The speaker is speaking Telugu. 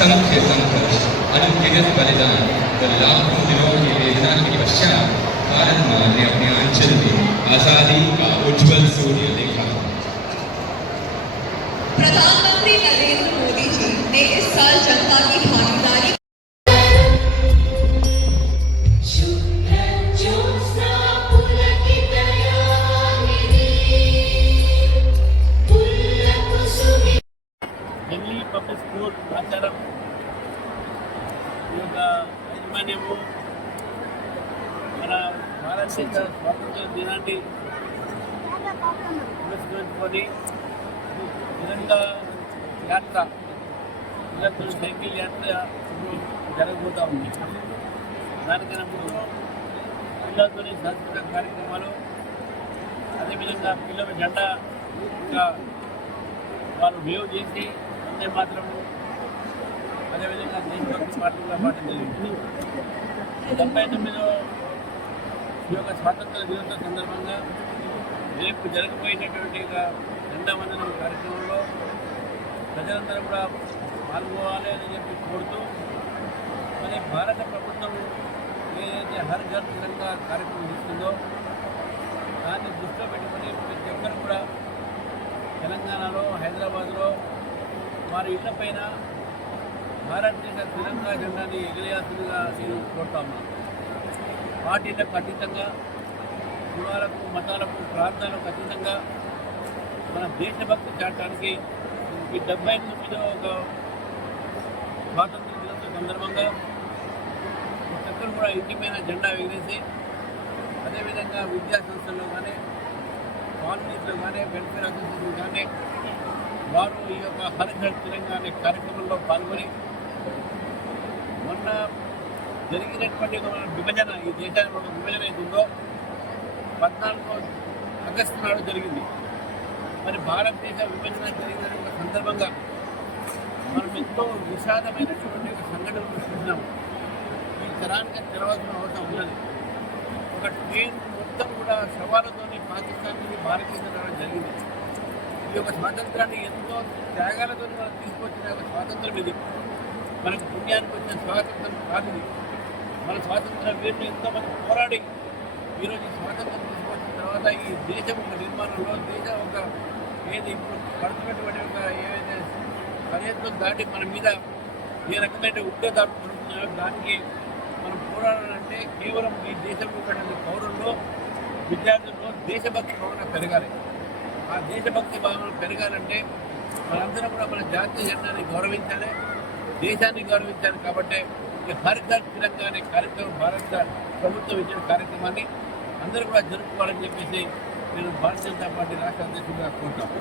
असंख्य संघर्ष अनगिनत बलिदान व लाखों दिनों की वेदना के पश्चात भारत माँ ने अपने आंचल में आजादी का उज्जवल सूर्य देखा। प्रधानमंत्री नरेंद्र मोदी जी ने इस साल जनता की भागीदारी ఢిల్లీ పబ్లిక్ స్కూల్ ఆచారం ఈ యొక్క యాజమాన్యము మన భారతదేశ స్వాతంత్ర దినాన్ని పురస్కరించుకొని తిరంగా యాత్ర పిల్లలతో సైకిల్ యాత్ర జరగబోతూ ఉంది. దానికన్నా ముందు పిల్లలతో సాంస్కృతిక కార్యక్రమాలు, అదేవిధంగా పిల్లల జెండా ఇంకా వాళ్ళు వేవ్ చేసి అంతే మాత్రము, అదేవిధంగా దేశభక్తి పాటలుగా పాటలు జరిగింది. 79వ ఈ యొక్క స్వాతంత్ర దినోత్సవ సందర్భంగా రేపు జరగబోయేటటువంటి జెండా వందనం కార్యక్రమంలో ప్రజలందరూ కూడా పాల్గొవాలి అని చెప్పి కోరుతూ, మరి భారత ప్రభుత్వం ఏదైతే హర్ ఘర్ తిరంగా కార్యక్రమం ఇస్తుందో దాన్ని దృష్టిలో పెట్టుకొని ప్రతి ఒక్కరు కూడా తెలంగాణలో, హైదరాబాద్లో వారి ఇళ్లపైన భారతదేశ తిరంగా జెండాని ఎగిరేయాల్సిందిగా నేను కోరుతాను. పార్టీలకు అతీతంగా, కులాలకు, మతాలకు, ప్రాంతాలకు అతీతంగా మన దేశభక్తి చాటడానికి ఈ 79వ స్వాతంత్ర దినోత్సవ సందర్భంగా ప్రతి ఒక్కరు కూడా ఇంటిపైన జెండా ఎగిరేసి, అదేవిధంగా విద్యా సంస్థల్లో కానీ, కాలనీస్లో కానీ, వెల్ఫేర్ అసోసియేషన్ కానీ వారు ఈ యొక్క హర్ ఘర్ తెలంగాణ కార్యక్రమంలో పాల్గొని మొన్న జరిగినటువంటి విభజన, ఈ దేశానికి ఒక విభజన అవుతుందో 14 ఆగస్టు నాడు జరిగింది. మరి భారతదేశ విభజన జరిగిన ఒక సందర్భంగా మనం ఎంతో విషాదమైనటువంటి ఒక సంఘటనలు చూసినాము. ఈ తరానికి తెలవాల్సిన అవసరం ఉన్నది. ఒక ట్రైన్ మొత్తం కూడా శవాలతోని పాకిస్తాన్ నుంచి భారతదేశం రావడం జరిగింది. ఈ యొక్క స్వాతంత్రాన్ని ఎంతో త్యాగాలతో మనం తీసుకొచ్చిన ఒక స్వాతంత్రం ఇది. మనకు పుణ్యానికి వచ్చిన స్వాతంత్రం కాదు ఇది. మన స్వాతంత్ర వీరులు ఎంతోమంది పోరాడి ఈరోజు ఈ స్వాతంత్రం తీసుకొచ్చిన తర్వాత ఈ దేశం ఒక నిర్మాణంలో, దేశం ఒక ఏది ఇప్పుడు పడుతున్నటువంటి ఒక ఏవైతే సరిహద్దులు దాటి మన మీద ఏ రకమైన ఉద్యోగాలు పడుతున్నాయో దానికి మనం పోరాడాలంటే కేవలం ఈ దేశంలో ఉన్నటువంటి పౌరుల్లో, విద్యార్థుల్లో దేశభక్తి భావన పెరగాలి. ఆ దేశభక్తి భావన పెరగాలంటే మనందరం కూడా మన జాతీయ జెండాన్ని గౌరవించాలి, దేశాన్ని గౌరవించాలి. కాబట్టి ఈ హర్ ఘర్ తిరంగా అనే కార్యక్రమం భారత ప్రభుత్వం ఇచ్చిన కార్యక్రమాన్ని అందరూ కూడా జరుపుకోవాలని చెప్పేసి నేను భారతీయ జనతా పార్టీ రాష్ట్ర అధ్యక్షుడిగా కోరుతాను.